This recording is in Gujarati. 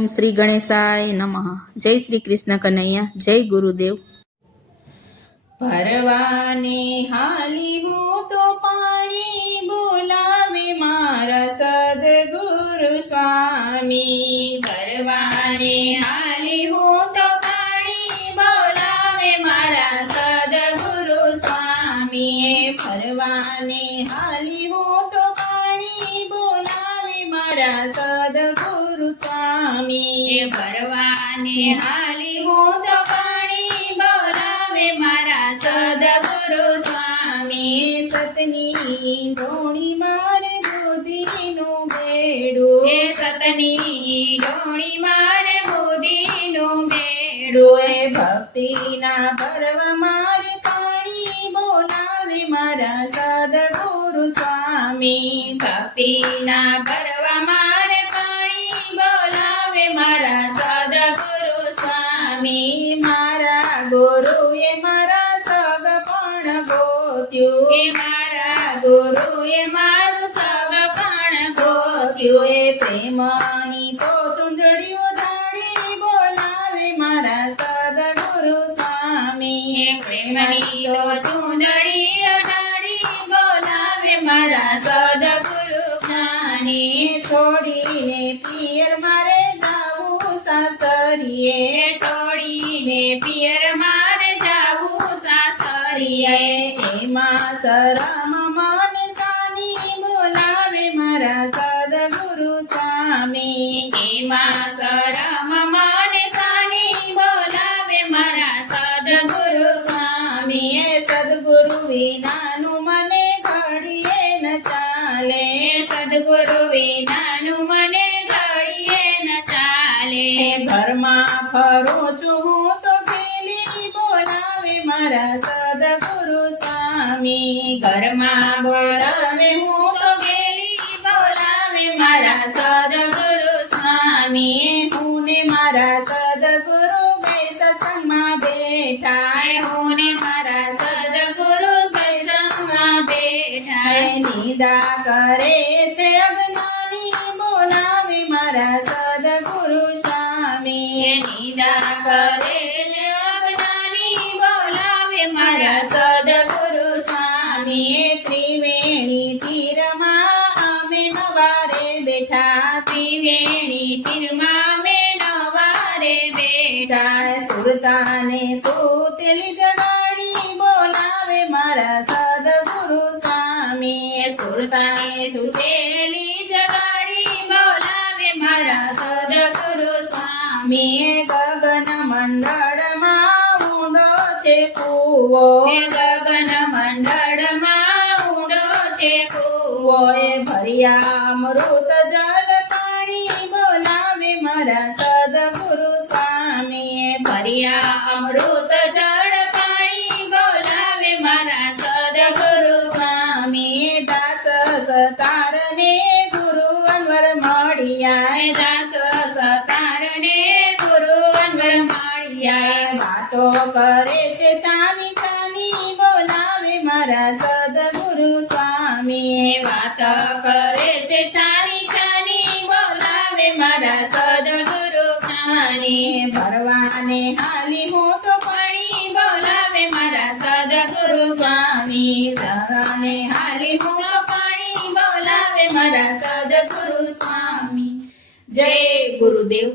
ઓમ શ્રી ગણેશાય નમઃ। જય શ્રી કૃષ્ણ કનૈયા, જય ગુરુદેવ। ભરવાને હાલી હું તો પાણી બોલાવે મારા સદગુરુ સ્વામી। ભરવાને હાલી હું તો પાણી બોલાવે મારા સદગુરુ સ્વામી। ભરવાને હાલી હું તો પાણી બોલાવે મારા સદગુરુ સ્વામી। ભરવાને હાલી હું તો પાણી બોલાવે મારા સદગુરુ સ્વામી। સતની ડોણી મારે બુદ્ધિનું બેડું, સતની ડોણી મારે બુદ્ધિનું બેડું। ભક્તિના ભરવા મારે પાણી બોલાવે મારા સદગુરુ સ્વામી। ભક્તિના ભરવા મારે પાણી બોલાવે મારા સદગુરુ સ્વામી। મારા ગુરુએ મારા સગપણ ગોત્યું, મારા ગુરુએ મારું સગપણ ગોત્યું। પ્રેમની તો ચૂંદડીઓ ઢાળી બોલાવે મારા સદગુરુ સ્વામી। પ્રેમની તો ચૂંદડીઓ ઢાળી બોલાવે મારા સદગુરુ જ્ઞાની। છોડીને પિયર મારે જાવું સાસરીએ, છોડીને પિયર મારે જાવું સાસરીએ। એમાં શરમ મને સાની બોલાવે મારા સદગુરુ સ્વામી। એમાં શરમ મને સાની બોલાવે મારા સદગુરુ સ્વામી। સદગુરુ વિનાનું મને ઘડીએ ન ચાલે, સદગુરુ વિનાનું મને ઘડીએ ન ચાલે। ઘરમાં ફરું છું હું તો પેલી બોલાવે મારા સદગુરુ સ્વામી। ઘરમાં બોલાવે હું તો ગેલી બોલાવે મારા સદગુરુ સ્વામી। હું ને મારા સદગુરુ બે સત્સંગમાં બેઠા, હું ને મારા સદગુરુ સત્સંગમાં બેઠા। નિંદા કરે છે અજ્ઞાની બોલાવે મારા સદગુરુ સ્વામી। નિંદા કરે છે અજ્ઞાની બોલાવે મારા સદગુરુ સ્વામી। ત્રિવેણી તીરમાં અમે નવારે બેઠા, ત્રિવેણી તીરમાં અમે નવારે બેઠા। સુરતાને સુતેલી જગાડી બોલાવે મારા સદગુરુ સ્વામી। સુરતાને સુતેલી જગાડી બોલાવે મારા સદગુરુ સ્વામી। ગગન મંડળમાં ઊંડો છે કૂવો, ગગન મંડળમાં ઊંડો છે કૂવો। ભર્યા અમૃત જલ પાણી બોલાવે મારા સદગુરુ સ્વામી। ભર્યા અમૃત જળ પાણી બોલાવે મારા સદગુરુ સ્વામી। દાસ સતારને ગુરુ અનવર મળ્યા, દાસ સતારને ગુરુ અનવર મળ્યા। વાતો કરે છે છાની છાની બોલાવે મારા સદગુરુ સ્વામી। વાતો કરે છે છાની છાની બોલાવે મારા સદગુરુ જ્ઞાની। ભરવાને હાલી હું તો પાણી બોલાવે મારા સદગુરુ સ્વામી। ભરવાને હાલી હું તો પાણી બોલાવે મારા સદગુરુ સ્વામી। જય ગુરુદેવ।